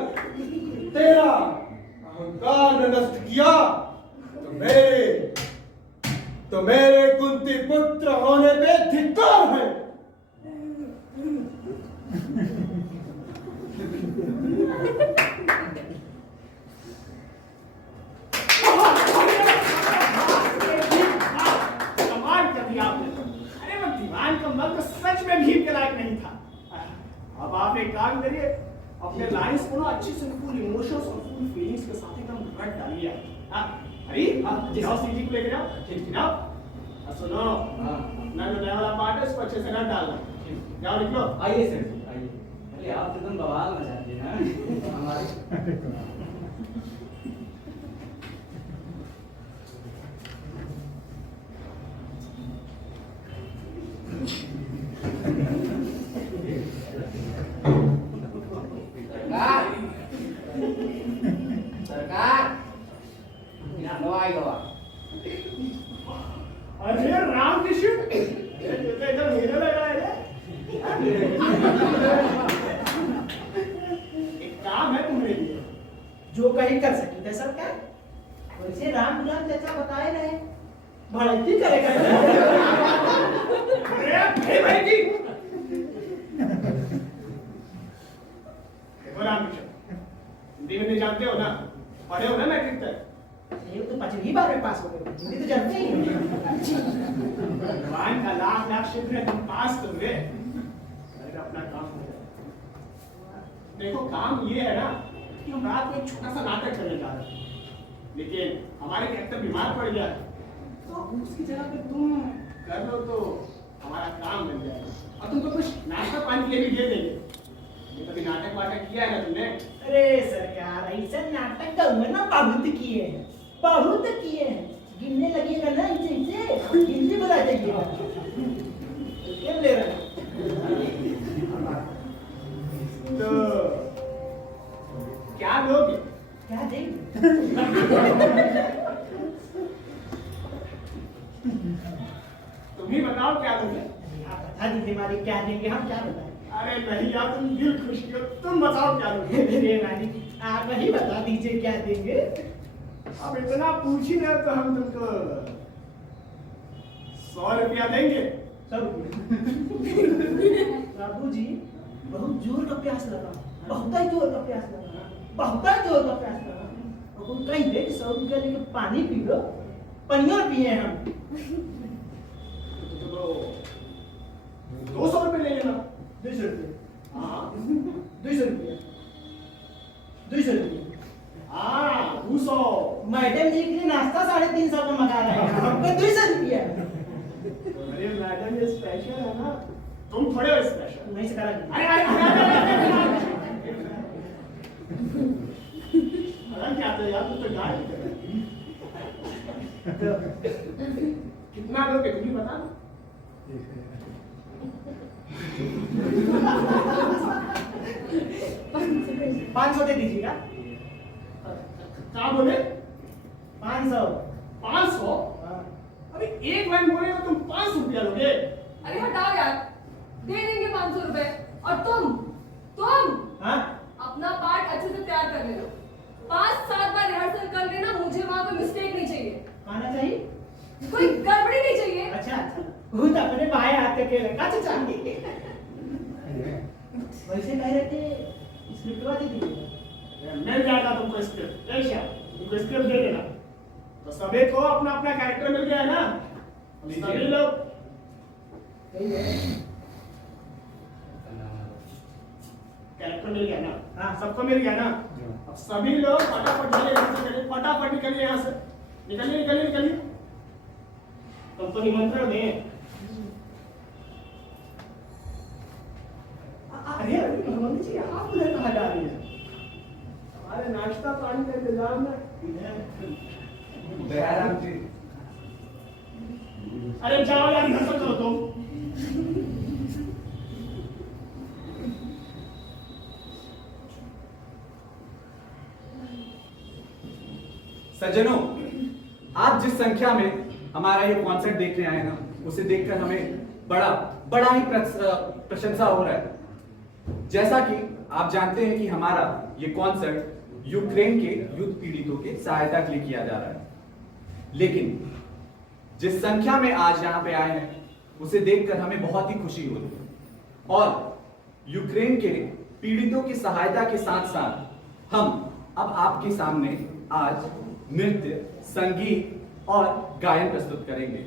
तेरा अहंकार नष्ट किया तो मेरे कुंती पुत्र होने पे धिक्कार है। कमाल कर दिया आपने। अरे वो दीवान का मन तो सच में भीम के लायक नहीं था। अब आप एक काम करिए, अपने लाइंस को ना अच्छे से फुल इमोशंस और फुल फीलिंग्स के साथ एकदम रट डालिए। अरे जाओ सीजी को लेके जाओ। ठीक जाओ। सुनो, अपना जो नया वाला पार्ट है उसको अच्छे से रट डालना। जाओ निकलो। आइए सर जी, आइए। अरे आप एकदम बवाल मचाते हैं हमारे। अरे राम किशोर, इधर मेरे लगा है। एक काम है तुम्हारे लिए। जो कहीं कर सकते थे सरकार, वैसे राम गुलाम चाचा बताए रहे भड़की करेगा। अरे भाई जी, देखो राम किशोर, हिंदी में नहीं जानते हो ना, पढ़े हो ना मैट्रिक तक। ये तो 5वीं बार में पास हो गए, हिंदी तो जानते ही भगवान का लाख लाख शुक्र है तुम पास तो हुए। अरे अपना काम हो गया। देखो काम ये है ना कि हम रात में एक छोटा सा नाटक करने जा रहे हैं, लेकिन हमारे कैरेक्टर बीमार पड़ गया तो उसकी जगह पे तुम कर लो तो हमारा काम बन जाएगा और तुमको कुछ नाश्ता पानी के लिए भी दे देंगे। ये कभी नाटक वाटक किया है ना तुमने? अरे सरकार, ऐसे नाटक का ना बहुत किए हैं, बहुत किए हैं। गिनने लगिएगा ना इसे गिनती बना जाइएगा। क्या ले रहा है? तो क्या लोगे? क्या देंगे? तुम ही बताओ क्या लोगे? आप बता दीजिए मालिक, क्या देंगे, हम क्या बताएं? अरे नहीं यार, तुम दिल खुश हो, तुम बताओ क्या लोगे? अरे मालिक, आप ही बता दीजिए क्या देंगे। अब इतना पूछ ही रहे तो हम तुमको 100 रुपया देंगे। 100 रुपये। बाबूजी, बहुत जोर का प्यास लगा, बहुत ही जोर का प्यास लगा, बहुत ही जोर का प्यास लगा। और तुम कहीं दे 100 रुपया लेके पानी पी लो, पनिया पिए हम। तो 200 रुपये ले लेना। 200 रुपये। हाँ 200 रुपये। 200 रुपये। हाँ 200। मैडम जी के लिए नाश्ता 350 का मंगा रहे हैं, हमको 200 रुपया। अरे मैडम ये स्पेशल है ना, तुम थोड़े हो स्पेशल। नहीं से करा अरे क्या तो यार, तू तो गाय तो कितना दोगे तुम ही बता दो। 500 दे दीजिएगा। क्या बोले? 500। 500? अरे एक लाइन बोले तो तुम 500 रुपया लोगे? अरे हटाओ यार, दे देंगे 500 रुपए। और तुम हाँ? अपना पार्ट अच्छे से तैयार कर लेना। 5-7 बार रिहर्सल कर लेना, मुझे वहां पे मिस्टेक नहीं चाहिए, आना चाहिए? कोई गड़बड़ी नहीं चाहिए। अच्छा अच्छा, वो तो अपने भाई आते के लगा चाहिए। वैसे कह रहे थे स्क्रिप्ट दे दीजिए। मिल जाएगा तुमको स्क्रिप्ट, ऐसा तुमको स्क्रिप्ट दे देना। तो सभी को अपना अपना कैरेक्टर मिल गया है ना, सभी लोग सही है, कैरेक्टर मिल गया ना? हाँ, सबको मिल गया ना? अब सभी लोग फटाफट निकलिए, फटाफट निकलिए यहाँ से, निकलिए। तुमको निमंत्रण दें। अरे भगवान जी, आप उधर कहाँ जा रही हैं? हमारे नाश्ता पानी का इंतजाम है। दयाराम जी, अरे जाओ यार, रिहर्सल करो तुम। सज्जनों, आप जिस संख्या में हमारा ये कॉन्सर्ट देखने आए ना, उसे देखकर हमें बड़ा ही प्रशंसा हो रहा है। जैसा कि आप जानते हैं कि हमारा ये कॉन्सर्ट यूक्रेन के युद्ध पीड़ितों के सहायता के लिए किया जा रहा है, लेकिन जिस संख्या में आज यहाँ पे आए हैं उसे देखकर हमें बहुत ही खुशी हो रही है। और यूक्रेन के पीड़ितों की सहायता के साथ साथ हम अब आपके सामने आज नृत्य, संगीत और गायन प्रस्तुत करेंगे।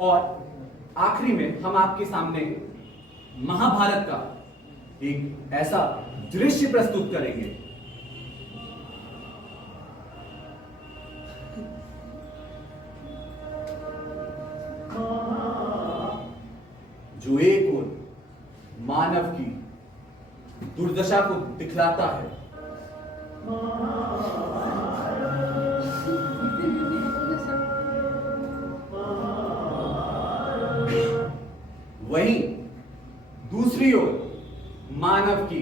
और आखिरी में हम आपके सामने महाभारत का एक ऐसा दृश्य प्रस्तुत करेंगे जो एक ओर मानव की दुर्दशा को दिखलाता है, वहीं दूसरी ओर मानव की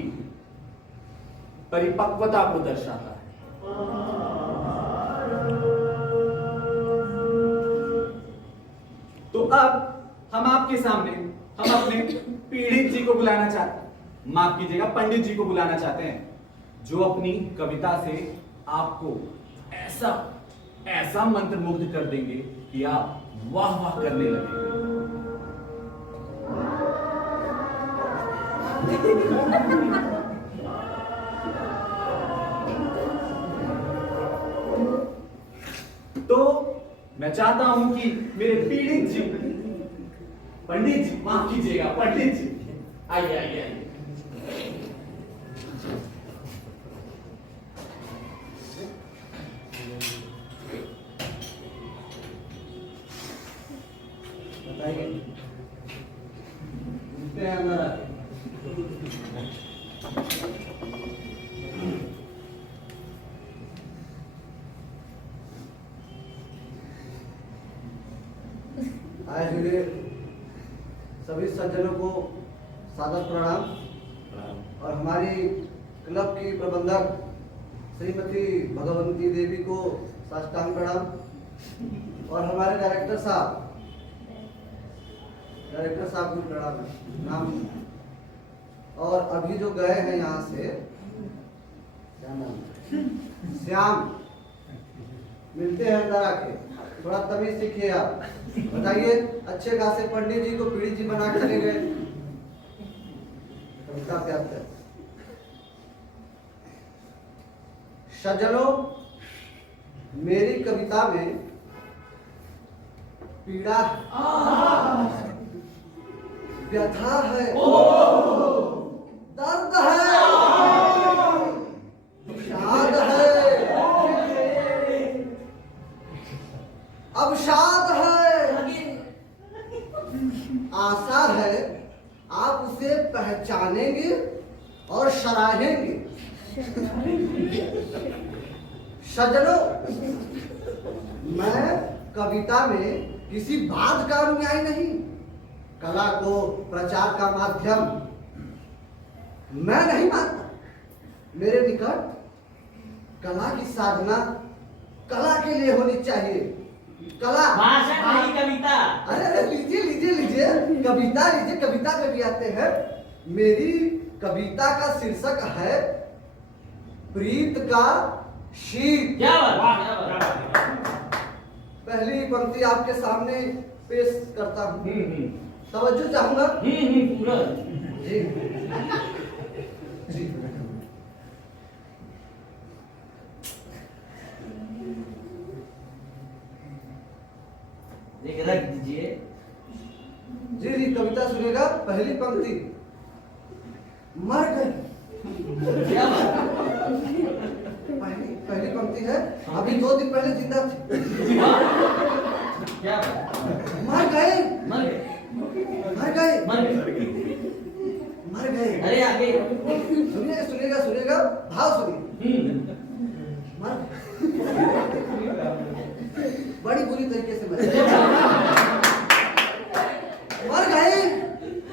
परिपक्वता को दर्शाता है। तो अब हम आपके सामने हम अपने पीड़ित जी को बुलाना चाहते, माफ कीजिएगा, पंडित जी को बुलाना चाहते हैं, जो अपनी कविता से आपको ऐसा मंत्रमुग्ध कर देंगे कि आप वाह वाह करने लगेंगे। तो मैं चाहता हूं कि मेरे पीड़ित जी, पंडित जी, माफ कीजिएगा, पंडित जी, आइए। बताइए, अंदर आइए। आए जुड़े सभी सज्जनों को सादर प्रणाम और हमारी क्लब की प्रबंधक श्रीमती भगवंती देवी को साष्टांग प्रणाम और हमारे डायरेक्टर साहब को प्रणाम नाम। और अभी जो गए हैं यहाँ से, क्या नाम? श्याम, मिलते हैं अंदर आके, थोड़ा तमीज सीखिए आप। बताइए, अच्छे खासे पंडित जी को पीड़ित जी बना के चले गए। कविता व्याप्त है। सज्जनों, मेरी कविता में पीड़ा, व्यथा है, दर्द है, विषाद है, अवसाद है, आशा है, आप उसे पहचानेंगे और सराहेंगे। सज्जनों, मैं कविता में किसी बात का अनुयायी नहीं, कला को प्रचार का माध्यम मैं नहीं मानता। मेरे निकट कला की साधना कला के लिए होनी चाहिए। कला भाषा नहीं कविता। अरे लीजिए लीजिए लीजिए, कविता लीजिए, कविता में भी आते हैं। मेरी कविता का शीर्षक है प्रीत का शीत। क्या बात। पहली पंक्ति आपके सामने पेश करता हूँ, तवज्जो चाहूंगा। पूरा जी जी। एक रख दीजिए। जी जी, कविता सुनेगा। पहली पंक्ति, मर गई। क्या बात। पहली पंक्ति है, अभी 2 दिन पहले जिंदा थी। क्या बात। मर गए, मर गए, मर गए, मर गए, मर गए। अरे आगे सुनिए, सुनिएगा सुनिएगा, भाव सुनिए। मर बड़ी बुरी तरीके से मर गए।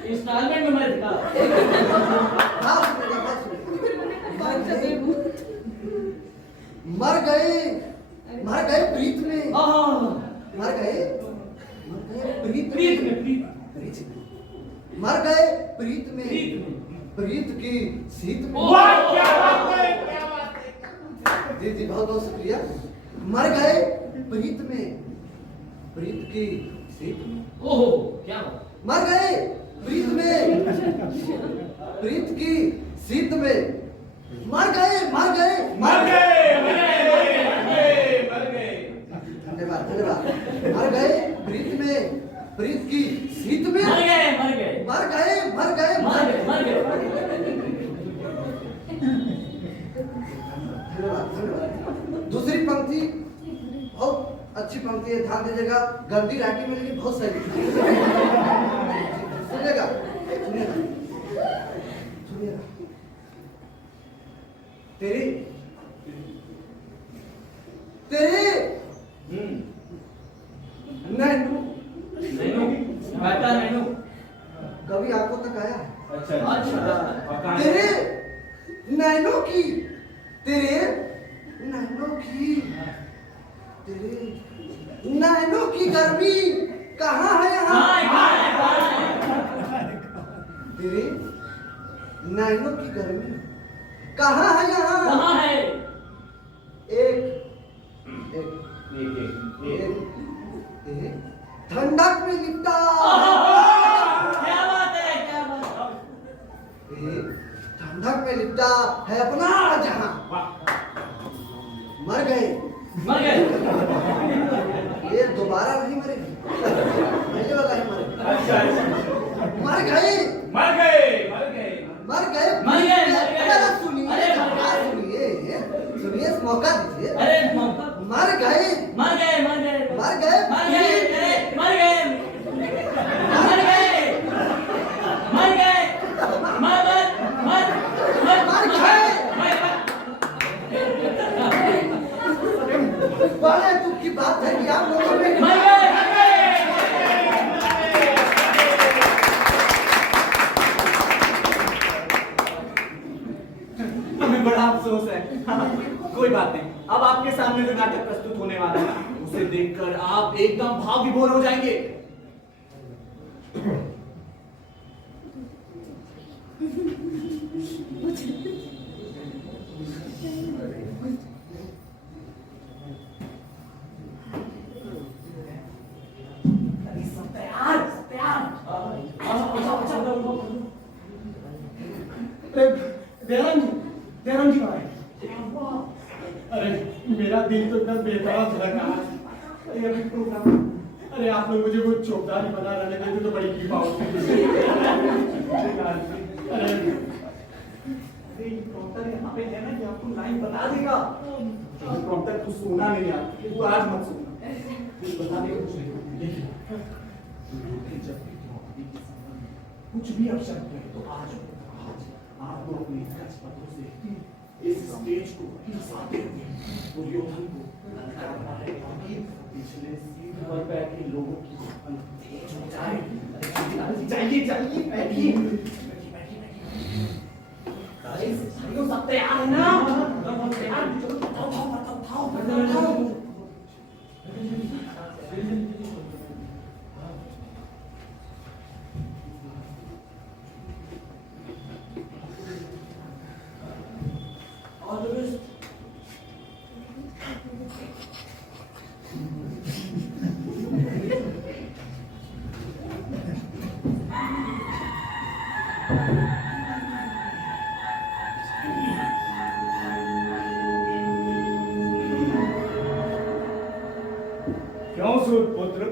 इंस्टॉलमेंट में मर गया। भाव सुनिएगा, भाव सुनिएगा। मर गए, मर गए प्रीत में, मर गए प्रीत में, मर गए प्रीत में, प्रीत की शीत में। क्या बात है, क्या बात है। जी जी, बहुत बहुत शुक्रिया। मर गए प्रीत में, प्रीत की शीत में। ओहो क्या बात। मर गए प्रीत में, प्रीत की शीत में। मर गए, मर गए, मर गए, मर गए, मर गए। धन्यवाद धन्यवाद। मर गए प्रीत में, प्रीत की शीत में। मर गए, मर गए, मर गए, मर गए, मर गए, मर गए। धन्यवाद धन्यवाद। दूसरी पंक्ति बहुत अच्छी पंक्ति है, ध्यान दीजिएगा। गंदी राइटिंग में लेकिन बहुत सही। सुनिएगा सुनिएगा सुनिएगा। तेरे तेरे नैनो, नैनो, बेटा नैनो। कभी आंखों तक आया है। अच्छा। तेरे नैनो की, तेरे नैनो की, तेरे नैनो की गर्मी कहाँ है यहाँ? तेरे नैनो की गर्मी कहाँ है यहाँ? कहाँ है? एक ठंडक में लिपटा। क्या बात है, क्या बात। ठंडक में लिपटा है अपना जहां। मर गए, मर गए। ये दोबारा नहीं मरेगी, पहले वाला ही मरेगा। मर गए, मर गए, मर गए, मर गए, मर गए, मर गए। अरे सुनिए, अरे सुनिए सुनिए, मौका दीजिए। अरे मौका। मर गए, मर गए, मर गए, मर गए, मर गए, अरे मर गए, मर गए, मर गए, मर बड़े दुख की बात है कि आप लोगों में मर गए। हमें बड़ा अफसोस है। कोई बात नहीं, अब आपके सामने जो नाटक प्रस्तुत होने वाला है उसे देखकर आप एकदम भाव विभोर हो जाएंगे। जयराम जी कहाँ है? अरे मेरा दिल तो एकदम बेताब धड़क रहा है। अरे अभी प्रोग्राम, अरे आप लोग मुझे वो चौकीदार बना रहने देते तो बड़ी कृपा होती। अरे प्रॉम्प्टर यहाँ पे है ना कि आपको लाइन बता देगा। प्रॉम्प्टर तू सुना नहीं यार, तू आज मत सुनना, कुछ बता देगा कुछ नहीं। कुछ भी अवसर है तो आज आपको अपनी पत्रों से इस स्टेज को हिसाते हुए दुर्योधन को पिछले घर पे आके लोगों की जाइए जाइए बैठिए सब तैयार है ना? तैयार All the best. क्यों सूतपुत्र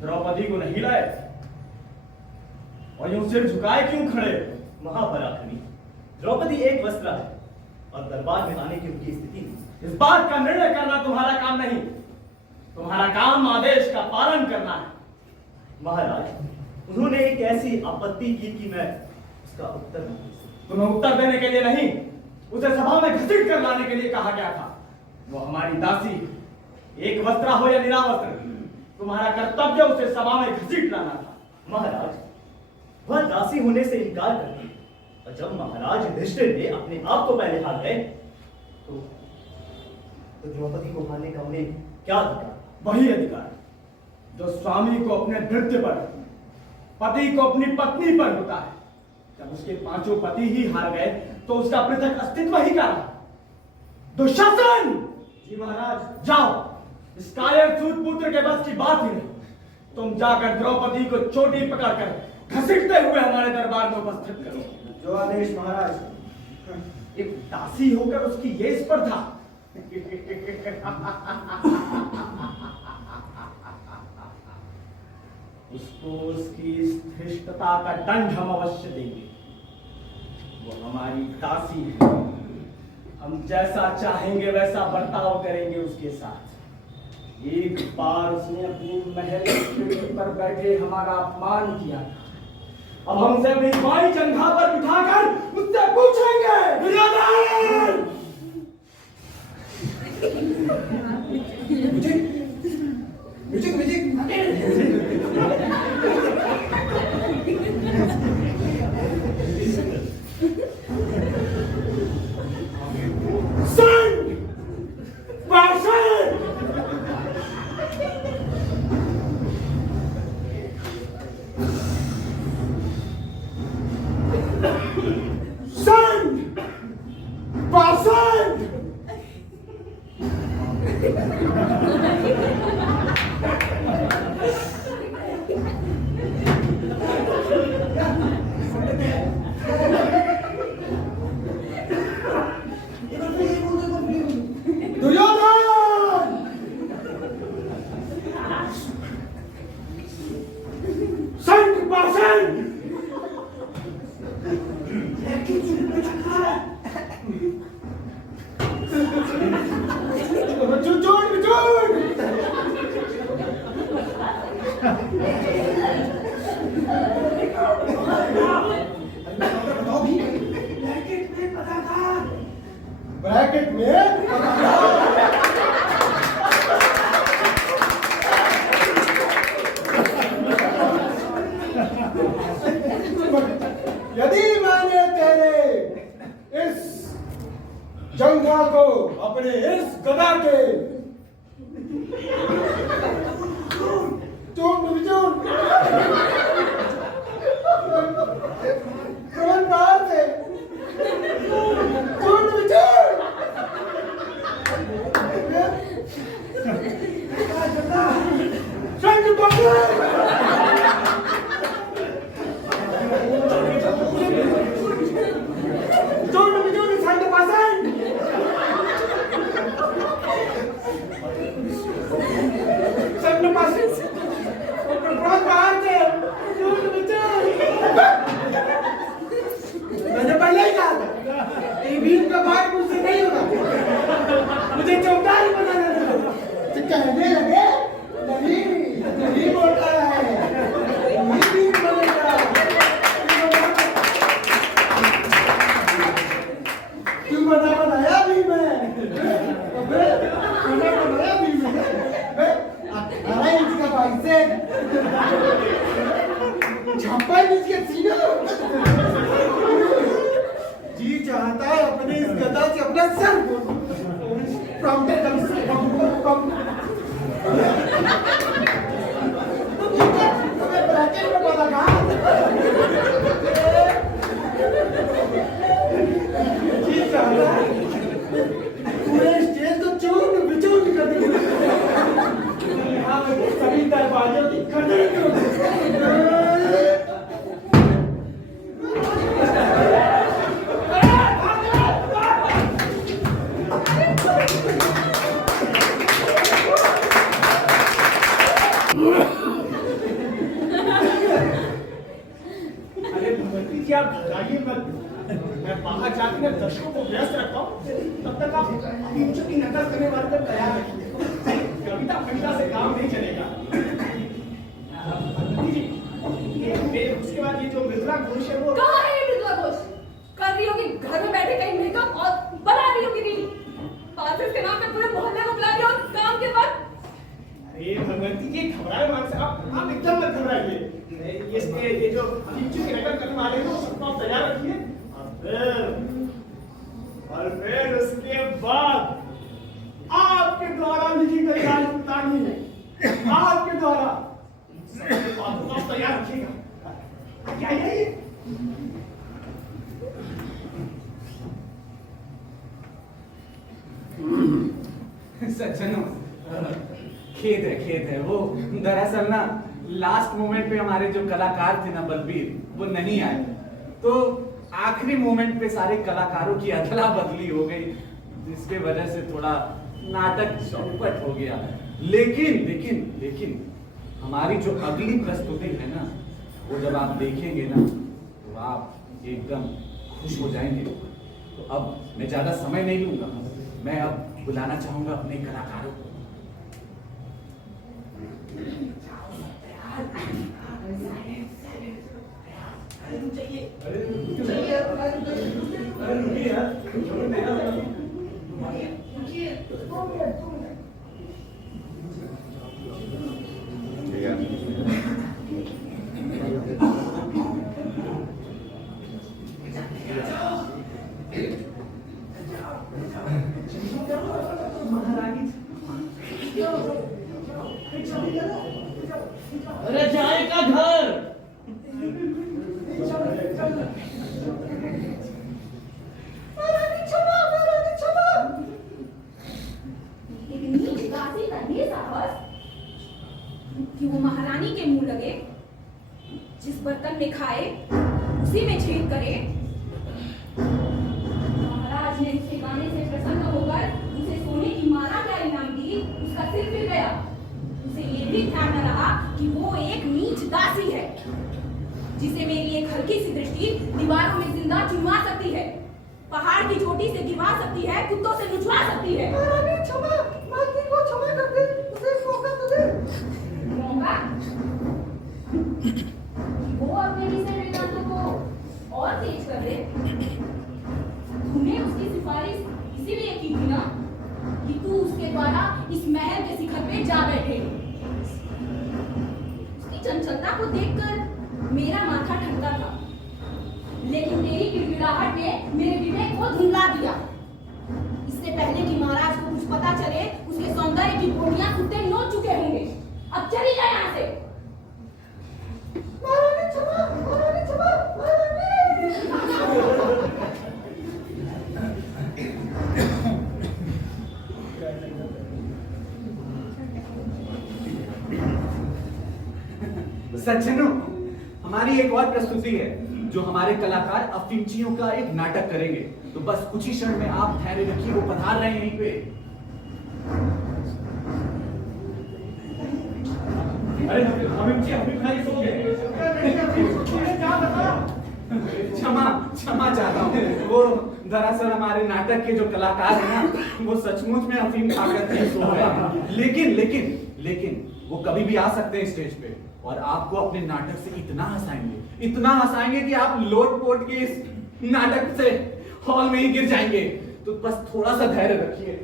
द्रौपदी को नहीं लाए और यूं सिर झुकाए क्यों खड़े? महापराक्रमी, द्रौपदी एक वस्त्रा है और दरबार में आने की उनकी स्थिति नहीं। इस बात का निर्णय करना तुम्हारा काम नहीं, तुम्हारा काम आदेश का पालन करना है। महाराज, उन्होंने एक ऐसी आपत्ति की कि मैं उसका उत्तर नहीं दे सकता। तुम्हें उत्तर देने के लिए नहीं, उसे सभा में घसीट कर लाने के लिए कहा गया था। वो हमारी दासी, एक वस्त्रा हो या निरावस्त्र, तुम्हारा कर्तव्य उसे सभा में घसीट लाना था। महाराज, वह दासी होने से इनकार कर दी और जब महाराज युधिष्ठिर ने अपने आप को पहले हार गए तो द्रौपदी को मारने का उन्हें क्या अधिकार? वही अधिकार जो स्वामी को अपने नृत्य पर, पति को अपनी पत्नी पर होता है। जब उसके पांचों पति ही हार गए तो उसका पृथक अस्तित्व ही क्या रहा? दुशासन! जी महाराज। जाओ, इस कायर सूतपुत्र के बस की बात ही नहीं। तुम जाकर द्रौपदी को चोटी पकड़कर घसीटते हुए हमारे दरबार में उपस्थित करो। जो आदेश महाराज। एक दासी होकर उसकी ये स्पर्धा। उसको उसकी धृष्टता का दंड हम अवश्य देंगे। वो हमारी दासी है, हम जैसा चाहेंगे वैसा बर्ताव करेंगे उसके साथ। एक बार उसने अपनी महल की खिड़की पर बैठे हमारा अपमान किया था, अब हमसे अपनी माई जंघा पर बिठाकर उससे पूछेंगे, दुर्योधन! ब्रैकेट में यदि मैंने तेरे इस जंघा को अपने इस गदा के जी आप घबराइए मत, मैं बाहर जाकर ना दर्शकों को व्यस्त रखता हूँ, तब तक आप टीचर की नकल करने वाले पर तैयार रखिए। कविता से काम नहीं चलेगा। उसके बाद ये जो मृदुला घोष है वो कहाँ है ये मृदुला घोष? कर रही होगी घर में बैठे कहीं मेकअप और बना रही होगी रील। पार्थिव के नाम पे पूरे मोहल्ले को बुला रही हो काम के बाद। अरे भगवती जी घबराए मान से आप एकदम मत घबराइए। ये जो टीचर की नकल करने वाले हैं वो सबको आप तैयार रखिए। और फिर उसके बाद आपके द्वारा लिखी गई राजपूतानी है, आपके द्वारा सबके बातों को आप तैयार रखिएगा। क्या ये सज्जनों, खेद है वो दरअसल ना लास्ट मोमेंट पे हमारे जो कलाकार थे ना बलबीर, वो नहीं आए, तो आखिरी मोमेंट पे सारे कलाकारों की अदला बदली हो गई, जिसके वजह से थोड़ा नाटक चौपट हो गया। लेकिन हमारी जो अगली प्रस्तुति है ना, वो जब आप देखेंगे ना तो आप एकदम खुश हो जाएंगे। तो अब मैं ज्यादा समय नहीं लूंगा, मैं अब बुलाना चाहूंगा अपने कलाकारों को। अरे जाए का घर। कि वो महारानी के मुंह लगे, जिस बर्तन में खाए उसी में छेद करे। महाराज ने उसके गाने से प्रसन्न होकर उसे सोने की माला का इनाम दी, उसका सिर फिर गया। उसे ये भी ध्यान न रहा कि वो एक नीच दासी है, जिसे मेरी एक हल्की सी दृष्टि दीवारों में जिंदा चुनवा सकती है, पहाड़ की चोटी से गिरा सकती है, कुत्तों से नुचवा सकती है। क्षमा, मालकिन को क्षमा कर दे, उसे मौका तो दे। मौका? वो अपने विषय वेदांतों को और तेज कर दे। तूने उसकी सिफारिश इसीलिए की थी ना कि तू उसके द्वारा इस महल के शिखर पे जा बैठे। उसकी चंचलता को देखकर मेरा माथा ठनका था, लेकिन तेरी गिड़गिड़ाहट ने मेरे विवेक को धुंधला दिया। इससे पहले कि महाराज को कुछ पता चले, उसके सौंदर्य की गोलियां कुत्ते नोच चुके होंगे। अब चली जाए यहाँ से। महारानी क्षमा, महारानी क्षमा, सज्जनों, हमारी एक और प्रस्तुति है जो हमारे कलाकार अफीमचियों का एक नाटक करेंगे। तो बस कुछ ही क्षण में आप धैर्य रखिए, वो पधार रहे हैं यहीं पे। अरे अफीमची भाई सो गए। क्षमा चाहता हूँ, वो दरअसल हमारे नाटक के जो कलाकार हैं ना, वो सचमुच में अफीम खाकर के सो गए हैं। लेकिन वो कभी भी आ सकते हैं स्टेज पे और आपको अपने नाटक से इतना हंसाएंगे कि आप लोट-पोट के इस नाटक से हॉल में ही गिर जाएंगे। तो बस थोड़ा सा धैर्य रखिए।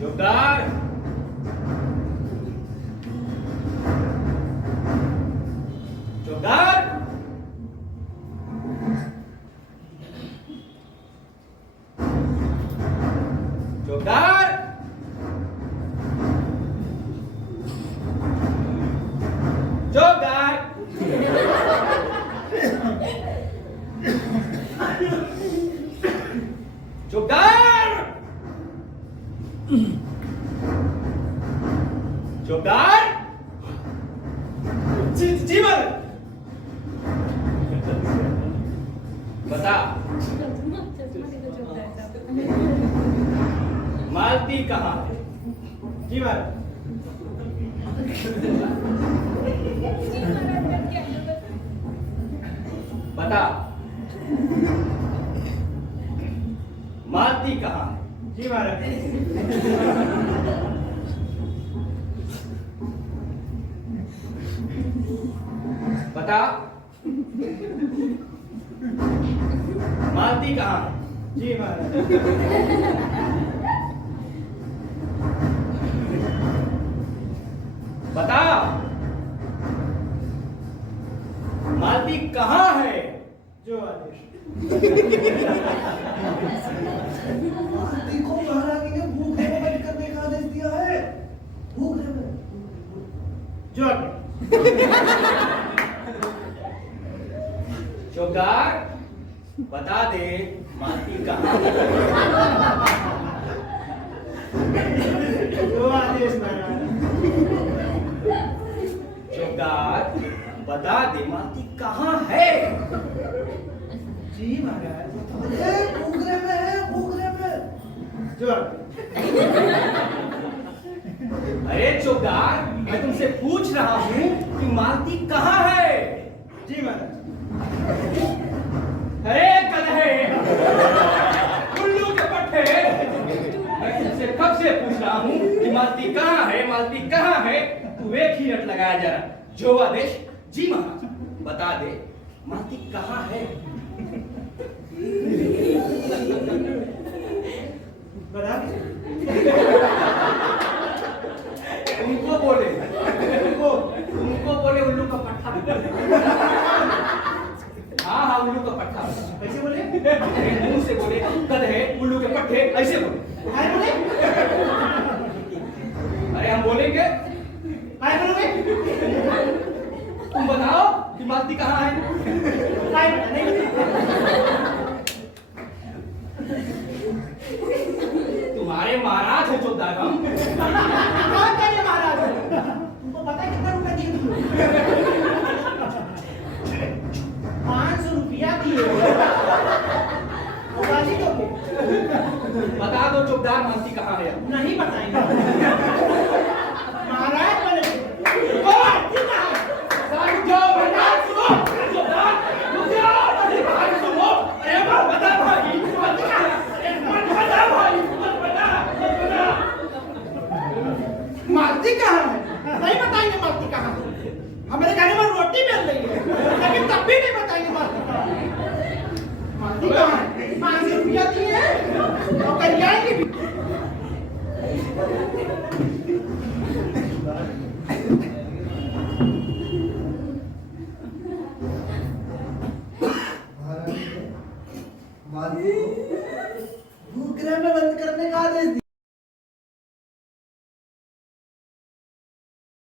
जोरदार जोरदार जोरदार जोरदार जोरदार जोरदार जी महाराज। बता, मालती कहाँ है? जी महाराज। बता, मालती कहाँ है? जी महाराज। बता, मालती कहाँ है? जी महाराज। बता, मालती कहाँ है? जो आदेश। देखो महारानी ने भूख बंद करने का आदेश दिया है। भूख है जो आदेश। चौकीदार, बता दे मालती कहाँ है? जो आदेश महाराज। चौकीदार, बता दे मालती कहाँ है? जी महाराज। भूखरे में है, भूखरे में। जो आदेश। अरे चौकीदार, मैं तुमसे पूछ रहा हूँ कि मालती कहाँ है? जी महाराज। अरे गधे, उल्लू के पट्टे, मैं तुमसे कब से पूछ रहा हूँ कि मालती कहाँ है, मालती कहाँ है? तू एक ही रट लगाया जा रहा। जो आदेश। जी महाराज, बता दे मालती कहाँ है? बता दीजिए। तुमको बोले, तुमको बोले उल्लू का पट्टा। हाँ हाँ, उल्लू का पट्टा। कैसे बोले? मेरे मुंह से बोले गधे, उल्लू के पट्टे, ऐसे बोले। काय बोले? अरे हम बोलेंगे, काय बोलोगे? तुम बताओ कि मालती कहाँ है? काय बता नहीं बता। तुम्हारे महाराज है चौकीदार हम। कौन तेरे महाराज है? तुमको पता है कितना रुपया दिए तुमको? 500 रुपया दिए। उगाली दोगे? बता दो चौकीदार मालती कहाँ है? नहीं बताएंगे। महाराज बोले कौन कितना है? रुक जाओ महाराज, सुनो चौकीदार, रुक जाओ महाराज, सुनो। अरे मत बता भाई, मत बता, मत बता भाई, मत बता, मत बता। मालती कहाँ है? नहीं बताएंगे मालती कहाँ है। हमारे घर में रोटी मिल रही है, लेकिन तब भी नहीं बताएंगे मालती कहाँ है। मालती कहाँ है? 500 रुपया दिए